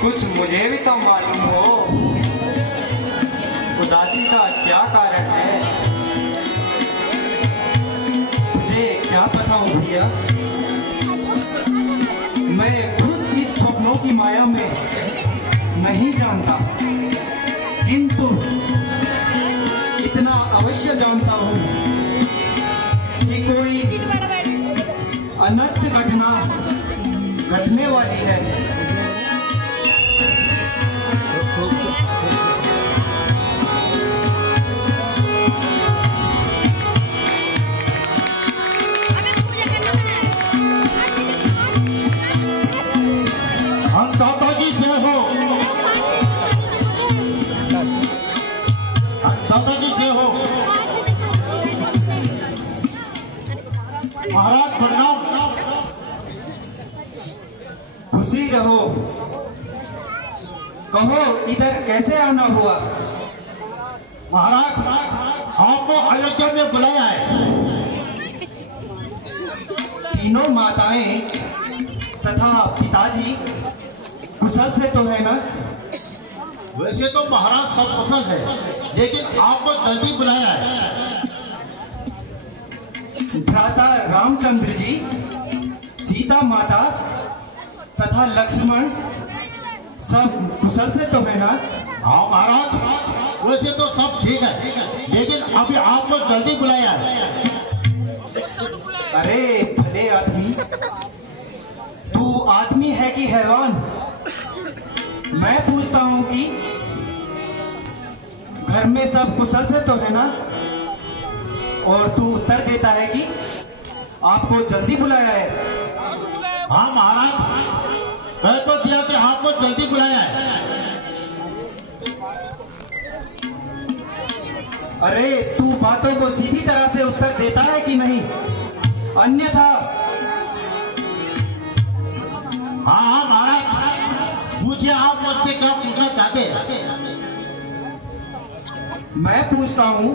कुछ मुझे भी तो मालूम हो, उदासी का क्या कारण है? तुझे क्या पता हो भैया, मैं खुद इस स्वप्नों की माया में नहीं जानता, किंतु इतना अवश्य जानता हूं कि कोई अनर्थ घटना घटने वाली है। दादा की जय हो, दादा की जय हो। महाराज प्रणाम। खुशी रहो, कहो इधर कैसे आना हुआ? महाराज आपको अयोध्या में बुलाया है। तीनों माताएं तथा पिताजी कुशल से तो है ना? वैसे तो महाराज सब कुशल है, लेकिन आपको जल्दी बुलाया है। भ्राता रामचंद्र जी, सीता माता तथा लक्ष्मण सब कुशल से तो है ना? हाँ महाराज, वैसे तो सब ठीक है, लेकिन अभी आपको जल्दी बुलाया है। अरे भले आदमी, तू आदमी है कि हैवान? मैं पूछता हूं कि घर में सब कुशल से तो है ना? और तू उत्तर देता है कि आपको जल्दी बुलाया है। हाँ महाराज, कह तो दिया कि आपको जल्दी बुलाया है। अरे तू बातों को सीधी तरह से उत्तर देता है कि नहीं? अन्यथा हाँ हाँ महाराज, पूछिए आप मुझसे क्या पूछना चाहते हैं। मैं पूछता हूं,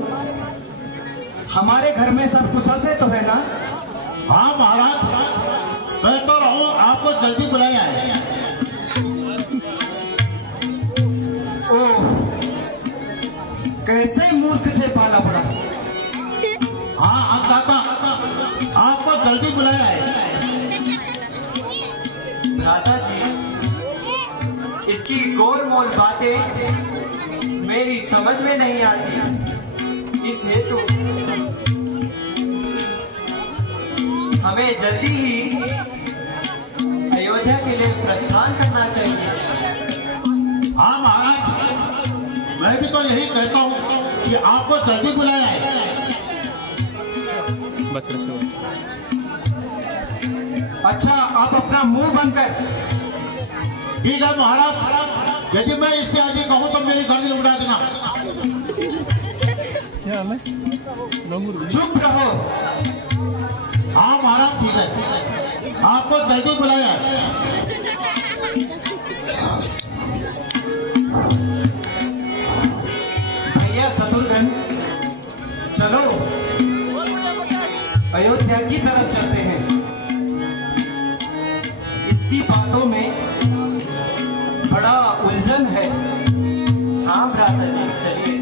हमारे घर में सब कुशल से तो है ना? हाँ महाराज, मैं तो रहूं, आपको जल्दी बुलाया है। ओह, कैसे मूर्ख से पाला पड़ा। हाँ अंदाता, आपको जल्दी बुलाया है। भ्राता जी, इसकी गोलमोल बातें मेरी समझ में नहीं आती। इस हेतु हमें जल्दी ही अयोध्या के लिए प्रस्थान करना चाहिए। हाँ महाराज, मैं भी तो यही कहता हूँ कि आपको जल्दी बुलाया है। अच्छा, आप अपना मुंह बंद कर। ठीक है महाराज, यदि मैं इससे आगे कहूँ तो मेरी गर्दन उड़ा देना। चुप रहो। हाँ महाराज ठीक है, आपको जल्दी बुलाया है। भैया शत्रुघ्न, चलो अयोध्या की तरफ चलते हैं। इसकी बातों में बड़ा उलझन है। हाँ भ्राता जी, चलिए।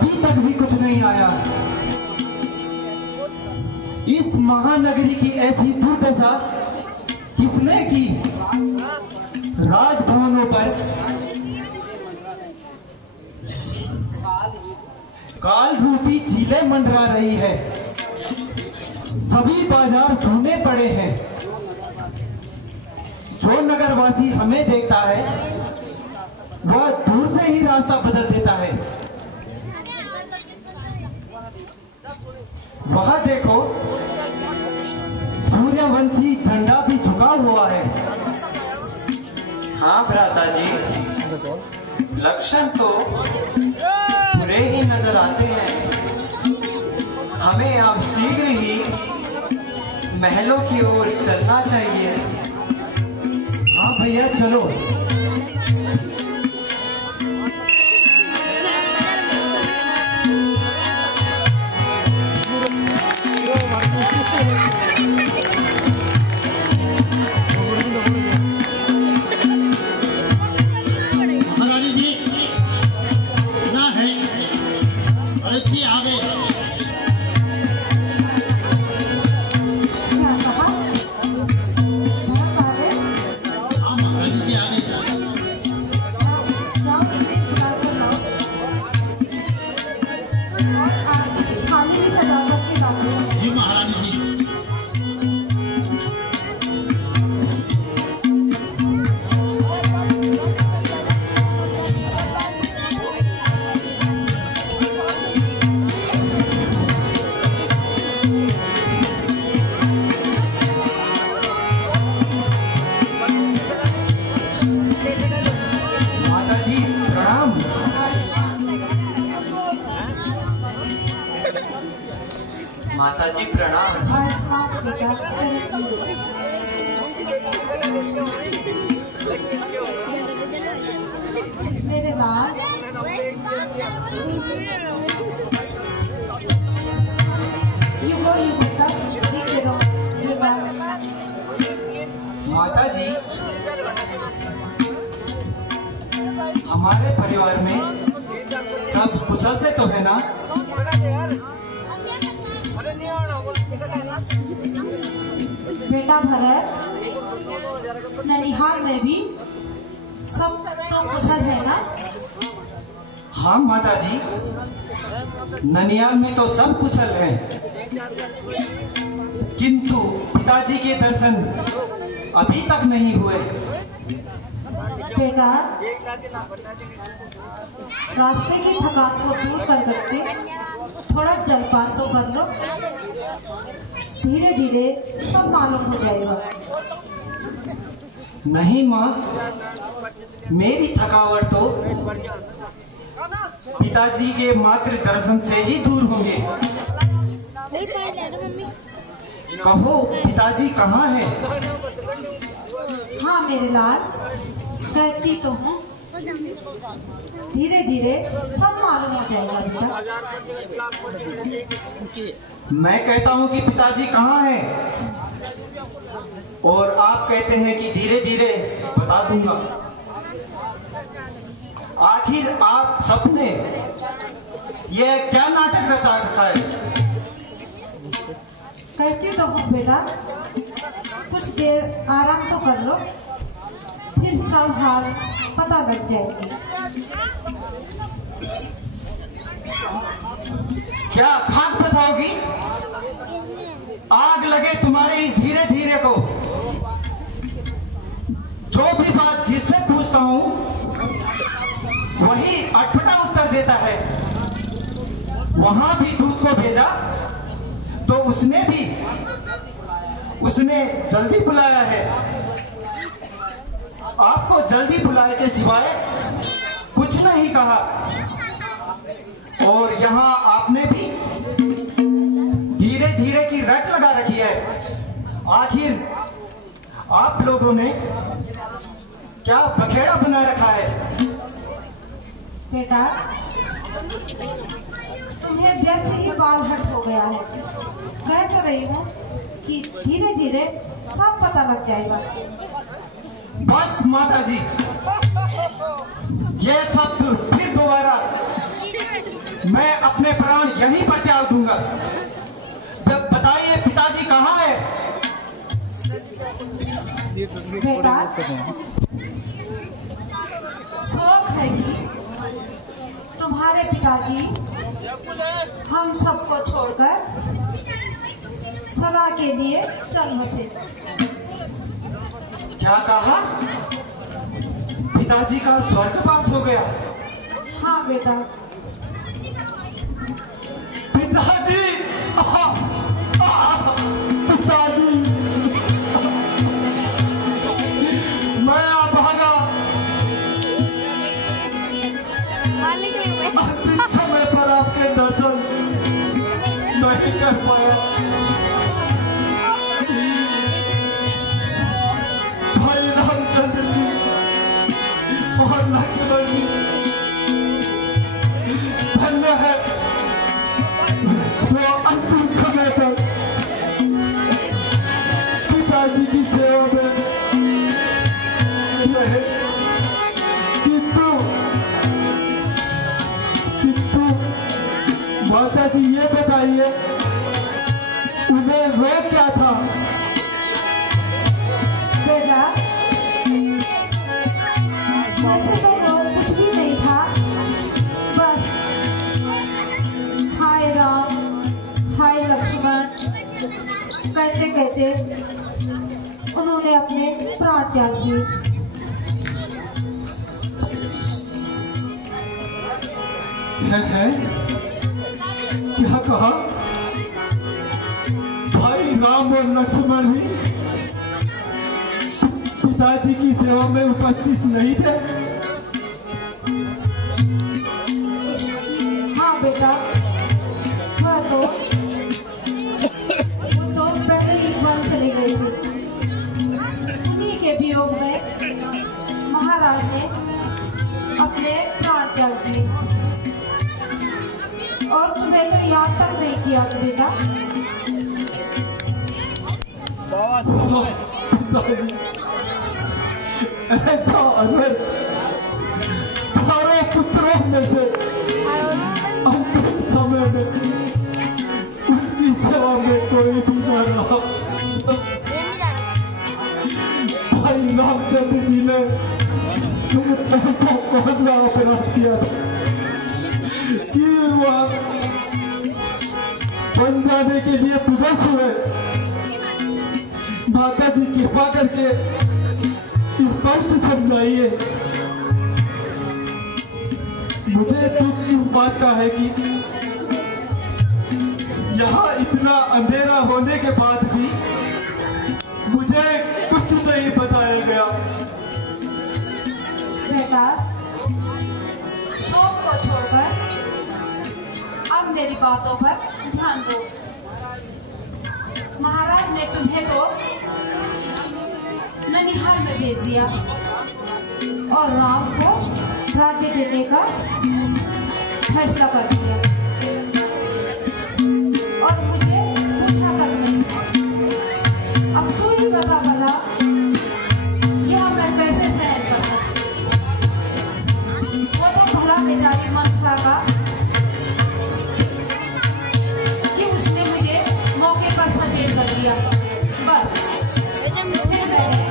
अभी तक भी कुछ नहीं आया। इस महानगरी की ऐसी दुर्दशा किसने की? राजभवनों पर काल रूपी चीलें मंडरा रही है। सभी बाजार सूने पड़े हैं। जो नगरवासी हमें देखता है वह दूर से ही रास्ता बदल देता है। वह देखो, सूर्यवंशी झंडा भी झुका हुआ है। हाँ भ्राता जी, लक्षण तो बुरे ही नजर आते हैं। हमें अब शीघ्र ही महलों की ओर चलना चाहिए। हाँ भैया चलो। महारानी जी ना है, अरे जी आ गए। हाँ महारानी जी आ गए। जी महारानी जी। माता जी प्रणाम। माता जी प्रणाम। मेरे लाल युगो युगो तक जीते रहो। माता जी, हमारे परिवार में सब कुशल से तो है ना? बेटा भरत, ननिहाल में भी सब तो कुशल है ना? हाँ माता जी, ननियाल में तो सब कुशल हैं, किंतु पिताजी के दर्शन अभी तक नहीं हुए। बेटा, रास्ते की थकान को दूर कर करके थोड़ा जलपान तो कर लो। धीरे धीरे सब मालूम हो जाएगा। नहीं माँ, मेरी थकावट तो पिताजी के मात्र दर्शन से ही दूर होंगे। कहो पिताजी कहाँ हैं? हाँ मेरे लाल, कहती तो हूँ। धीरे धीरे सब मालूम हो जाएगा बेटा। मैं कहता हूँ कि पिताजी कहाँ हैं, और आप कहते हैं कि धीरे धीरे बता दूंगा। आखिर आप सबने यह क्या नाटक रचा रखा है? कहती तो हूँ बेटा, कुछ देर आराम तो कर लो, फिर सब हाल पता लग जाएगी। क्या खाक बताओगी? आग लगे तुम्हारे इस धीरे धीरे को। जो भी बात जिससे पूछता हूँ वही अटपटा उत्तर देता है। वहां भी दूत को भेजा तो उसने जल्दी बुलाया है। आपको जल्दी बुलाए के सिवाय कुछ नहीं कहा, और यहाँ आपने भी धीरे धीरे की रट लगा रखी है। आखिर आप लोगों ने क्या बखेड़ा बना रखा है? बेटा, तुम्हें व्यर्थ ही बाल हट हो गया है। कह तो रही हूँ कि धीरे धीरे सब पता लग जाएगा। बस माता जी, यह सब फिर दोबारा मैं अपने प्राण यहीं पर त्याग दूंगा। बताइए पिताजी कहाँ है? बेटा, शौक है कि तुम्हारे पिताजी हम सबको छोड़कर सदा के लिए चल बसे। क्या कहा? पिताजी का स्वर्गवास हो गया? हाँ बेटा। पिताजी, पिताजी, मैं आ भागा। अंतिम समय पर आपके दर्शन नहीं कर पाया। भाई रामचंद्र जी और लक्ष्मण जी धन्य है वो अंतिम समय पर पिताजी की सेवा में रहे। किंतु माता जी ये बताइए उन्हें रोग क्या था? बेटा, वैसे तो रोग कुछ भी नहीं था, बस हाय राम हाय लक्ष्मण कहते कहते उन्होंने अपने प्राण त्याग दिए। है? क्या कहा? भाई राम और लक्ष्मण भी पिताजी की सेवा में उपस्थित नहीं थे? हाँ बेटा, वो तो पहले ही वन चले गए थे। उन्हीं के वियोग में महाराज ने अपने प्राण त्याग दिए। और तुम्हें तो याद तक नहीं किया बेटा। ऐसा अगर चारों पुत्रों में से अंतिम समय में उनकी सेवा में कोई भी न रहा, भाई रामचंद्र जी ने ऐसा पहुंचना अपराध किया कि वह बन जाने के लिए विवश हुए। माता जी कृपा करके स्पष्ट समझाइए। मुझे दुख इस बात का है कि यहाँ इतना अंधेरा होने के बाद भी मुझे कुछ नहीं बताया गया। बेटा, शोक को छोड़कर अब मेरी बातों पर ध्यान दो। महाराज ने तुम्हें तो ननिहाल में भेज दिया और राम को राज्य देने का फैसला कर दिया और मुझे पूछा तक नहीं। अब तू ही बता भला यह मैं कैसे सहन कर सकती। वो तो भला बेचारी मंथरा का कि उसने मुझे मौके पर सचेत कर दिया। बस फिर मैंने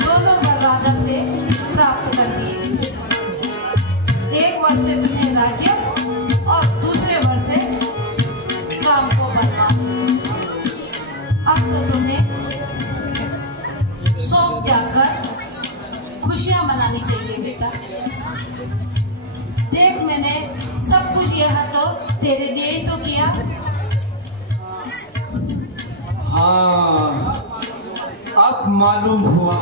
दोनों वर राजा से प्राप्त कर दिए। एक वर से तुम्हें राज्य और दूसरे वर से राम को वनवास। अब तो तुम्हें शोक त्याग कर खुशियां मनानी चाहिए बेटा। देख, मैंने सब कुछ यह तो तेरे लिए ही तो किया। हाँ, अब मालूम हुआ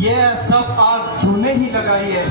यह सब आग तूने ही लगाई है।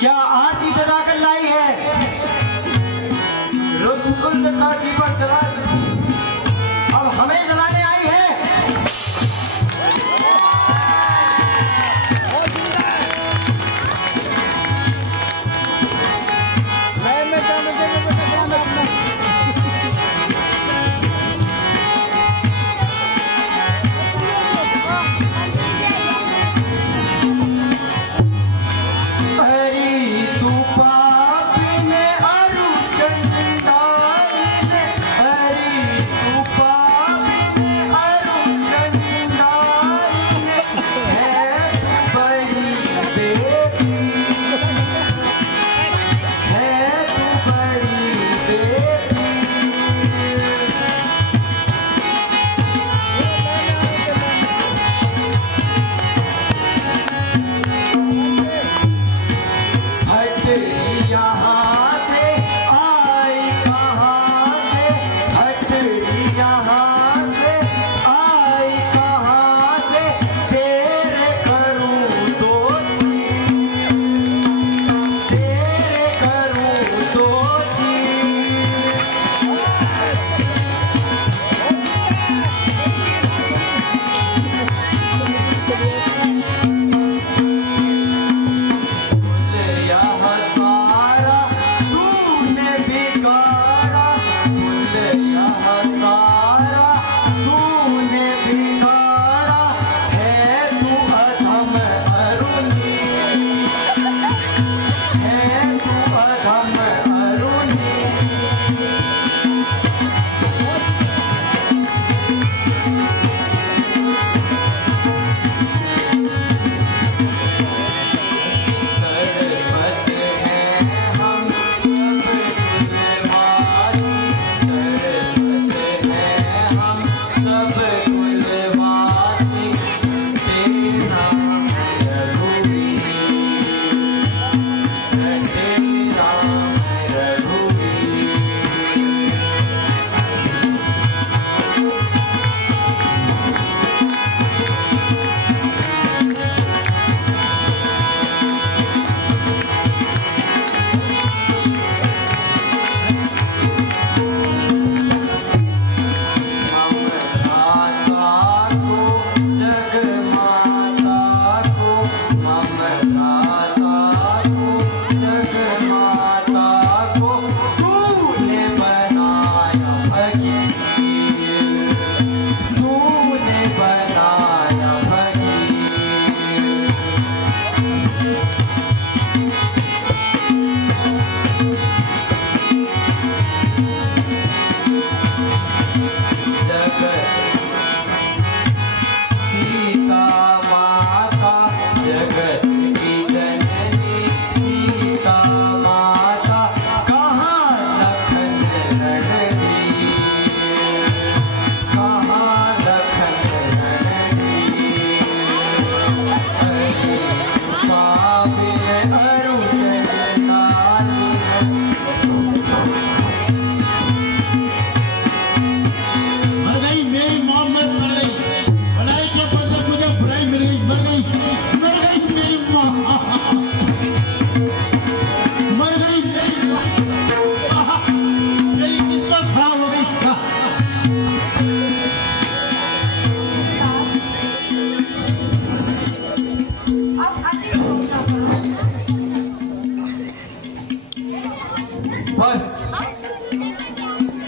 क्या आरती सजा कर लाई है? रुकुल का दीपक जला, अब हमें जलाने आई है।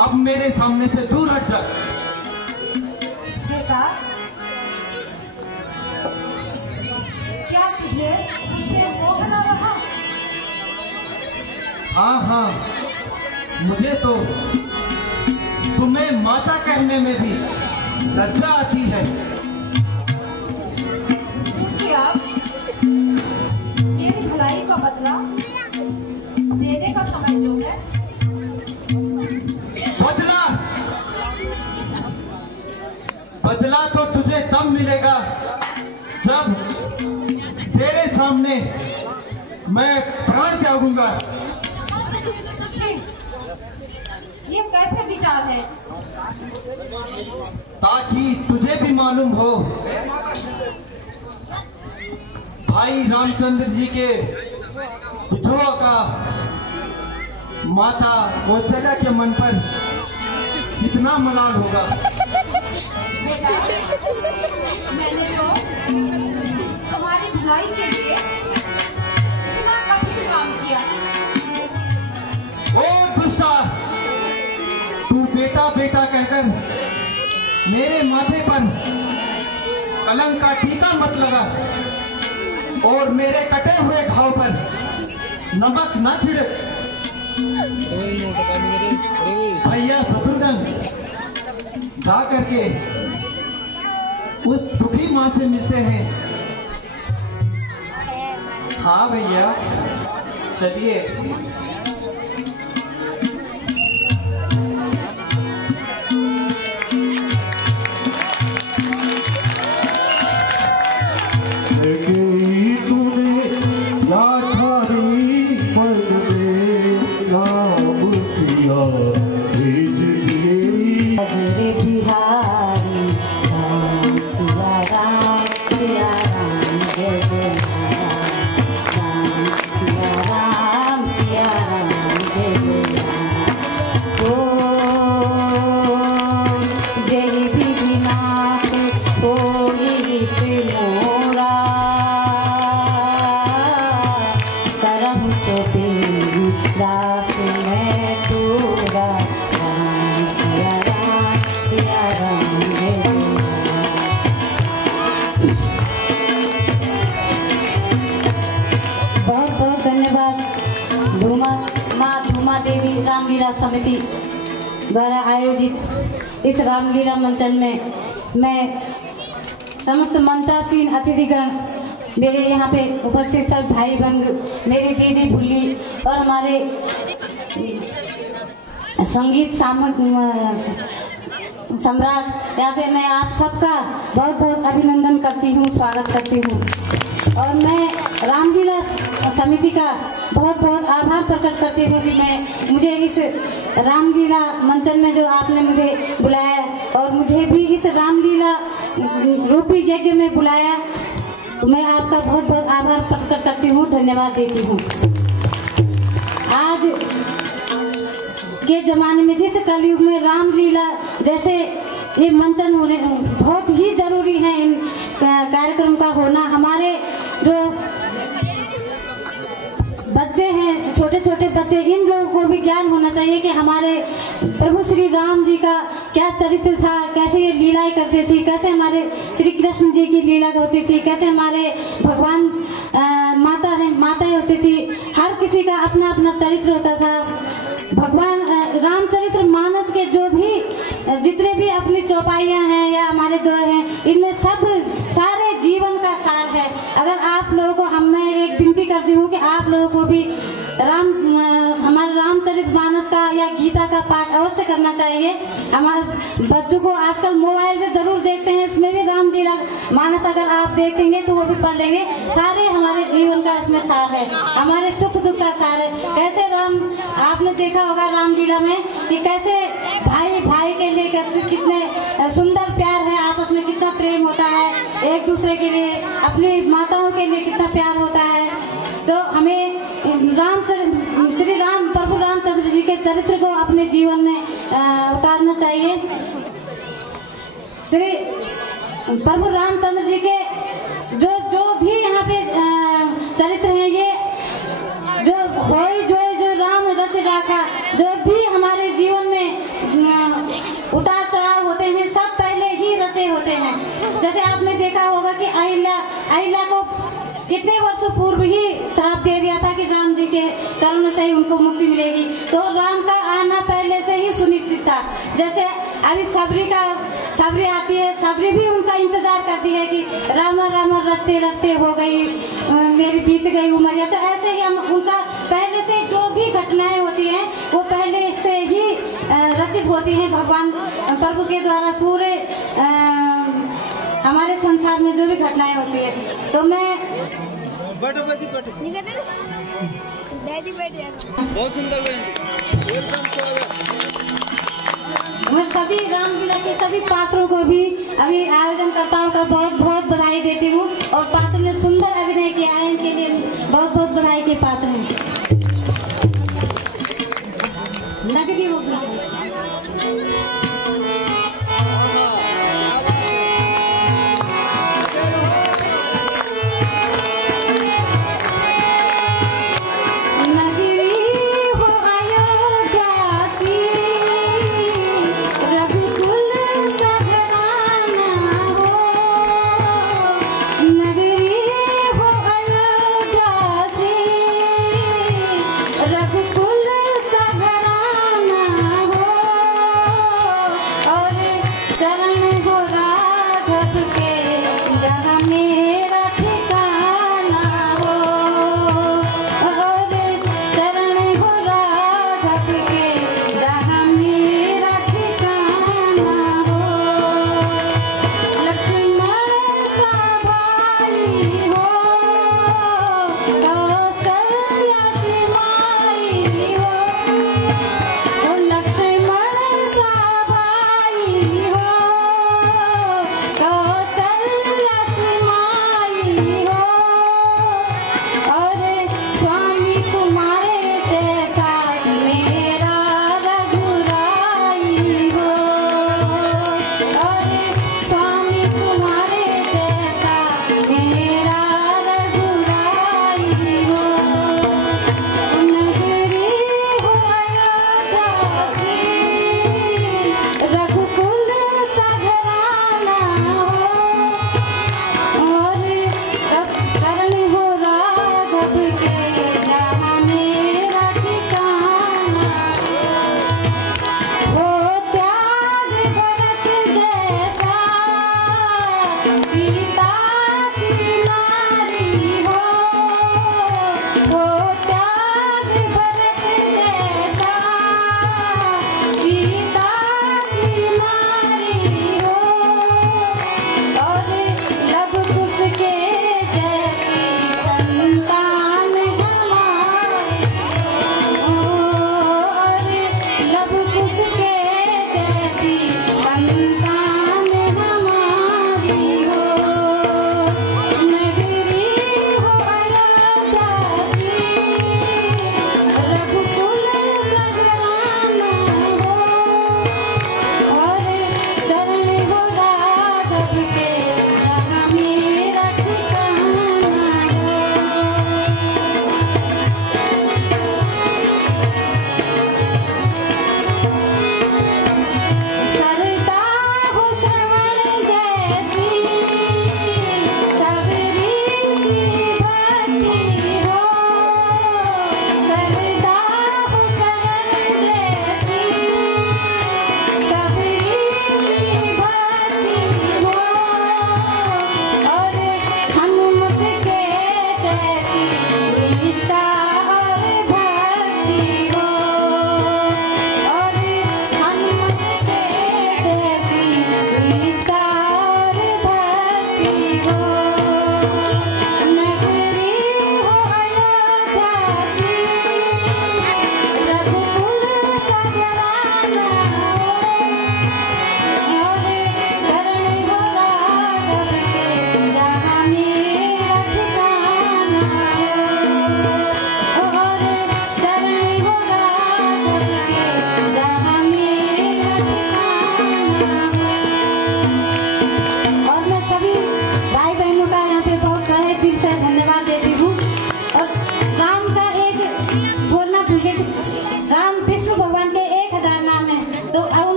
अब मेरे सामने से दूर हट जा। बेटा, क्या तुझे मुझसे मोह न रहा? हाँ हाँ, मुझे तो तुम्हें माता कहने में भी लज्जा आती है। क्योंकि अब मेरी भलाई का बदला देने का समय जो है, बदला तो तुझे तब मिलेगा जब तेरे सामने मैं प्राण त्यागूंगा। ये कैसे विचार है? ताकि तुझे भी मालूम हो भाई रामचंद्र जी के विधवा का माता कौशल्या के मन पर कितना मलाल होगा। बेटा, मैंने तो तुम्हारी भलाई के लिए इतना कठिन काम किया। ओ दुष्टा, तू बेटा बेटा कहकर मेरे माथे पर कलंक का टीका मत लगा और मेरे कटे हुए घाव पर नमक न छिड़क। भैया शत्रुघ्न जा करके उस दुखी माँ से मिलते हैं। हाँ भैया, चलिए। देवी रामलीला समिति द्वारा आयोजित इस रामलीला मंचन में मैं समस्त मंचासीन अतिथिगण, मेरे यहाँ पे उपस्थित सब भाई बंधु, मेरी दीदी भुल्ली और हमारे संगीत सम्राट, यहाँ पे मैं आप सबका बहुत बहुत अभिनंदन करती हूँ, स्वागत करती हूँ। और मैं रामलीला समिति का बहुत बहुत आभार प्रकट करती हूँ कि मुझे इस रामलीला मंचन में जो आपने मुझे बुलाया और मुझे भी इस रामलीला रूपी यज्ञ में बुलाया, तो मैं आपका बहुत बहुत आभार प्रकट करती हूँ, धन्यवाद देती हूँ। आज के जमाने में, इस कलयुग में रामलीला जैसे ये मंचन होने बहुत ही जरूरी है। इन कार्यक्रम का होना, हमारे जो बच्चे हैं, छोटे छोटे बच्चे, इन लोगों को भी ज्ञान होना चाहिए कि हमारे प्रभु श्री राम जी का क्या चरित्र था, कैसे ये लीलाएं करते थे, कैसे हमारे श्री कृष्ण जी की लीला होती थी, कैसे हमारे भगवान माताएं होती थी। हर किसी का अपना अपना चरित्र होता था। भगवान रामचरित्र मानस के जो भी जितने भी अपनी चौपाइयां हैं या हमारे जो हैं, इनमें सब सारे जीवन का सार है। अगर आप लोगों को मैं एक विनती करती हूँ कि आप लोगों को भी हमारे रामचरित्र मानस का या गीता का पाठ अवश्य करना चाहिए। हमारे बच्चों को आजकल मोबाइल से जरूर देखते हैं, इसमें भी रामलीला मानस अगर आप देखेंगे तो वो भी पढ़ लेंगे। सारे हमारे जीवन का इसमें सार है, हमारे सुख दुख का सार है। कैसे आपने देखा होगा रामलीला में कि कैसे भाई भाई के लिए कितने सुंदर प्यार है, आपस में कितना प्रेम होता है एक दूसरे के लिए, अपनी माताओं के लिए कितना प्यार होता है। तो हमें श्री राम प्रभु रामचंद्र जी के चरित्र को अपने जीवन में उतारना चाहिए। श्री प्रभु रामचंद्र जी के जो भी यहाँ पे चरित्र हैं, ये जो राम रच राखा, जो भी हमारे जीवन में उतार चढ़ाव होते हैं, सब पहले ही रचे होते हैं। जैसे आपने देखा होगा कि अहिल्या को कितने वर्षों पूर्व ही श्राप दे दिया था कि राम जी के चरणों से ही उनको मुक्ति मिलेगी, तो राम का आना पहले से ही सुनिश्चित था। जैसे अभी सबरी आती है, सबरी भी उनका इंतजार करती है कि रामा रामा रटते रटते हो गई मेरी बीत गई उम्र। तो ऐसे ही हम उनका पहले से जो भी घटनाएं होती हैं वो पहले से ही रचित होती हैं भगवान प्रभु के द्वारा। पूरे हमारे संसार में जो भी घटनाएं होती है, तो मैं बैठो बहुत सुंदर। मैं सभी रामलीला के सभी पात्रों को भी अभी आयोजनकर्ताओं का बहुत बहुत बधाई देती हूँ और पात्रों ने सुंदर अभिनय किया है, इनके लिए बहुत बहुत बधाई के पात्र हैं। नगरी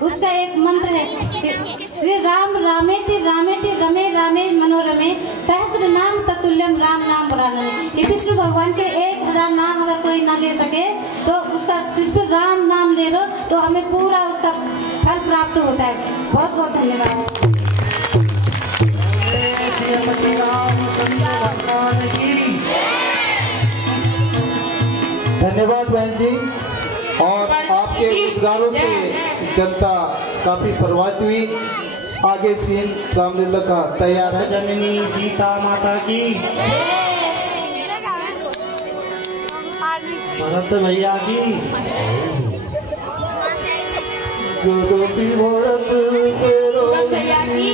उसका एक मंत्र है, श्री राम रामेति रामेति रमे रामे मनोरमे सहस्र नाम ततुल्यम राम नाम वरानने। ये विष्णु भगवान के 1000 नाम अगर कोई ना ले सके तो उसका सिर्फ राम नाम ले लो तो हमें पूरा उसका फल प्राप्त होता है। बहुत बहुत धन्यवाद। धन्यवाद बहन जी। और आपके उद्गारों से जनता काफी प्रभावित हुई। आगे सीन रामलीला का तैयार है। जननी सीता माता की। भरत भैया की भरत भैया की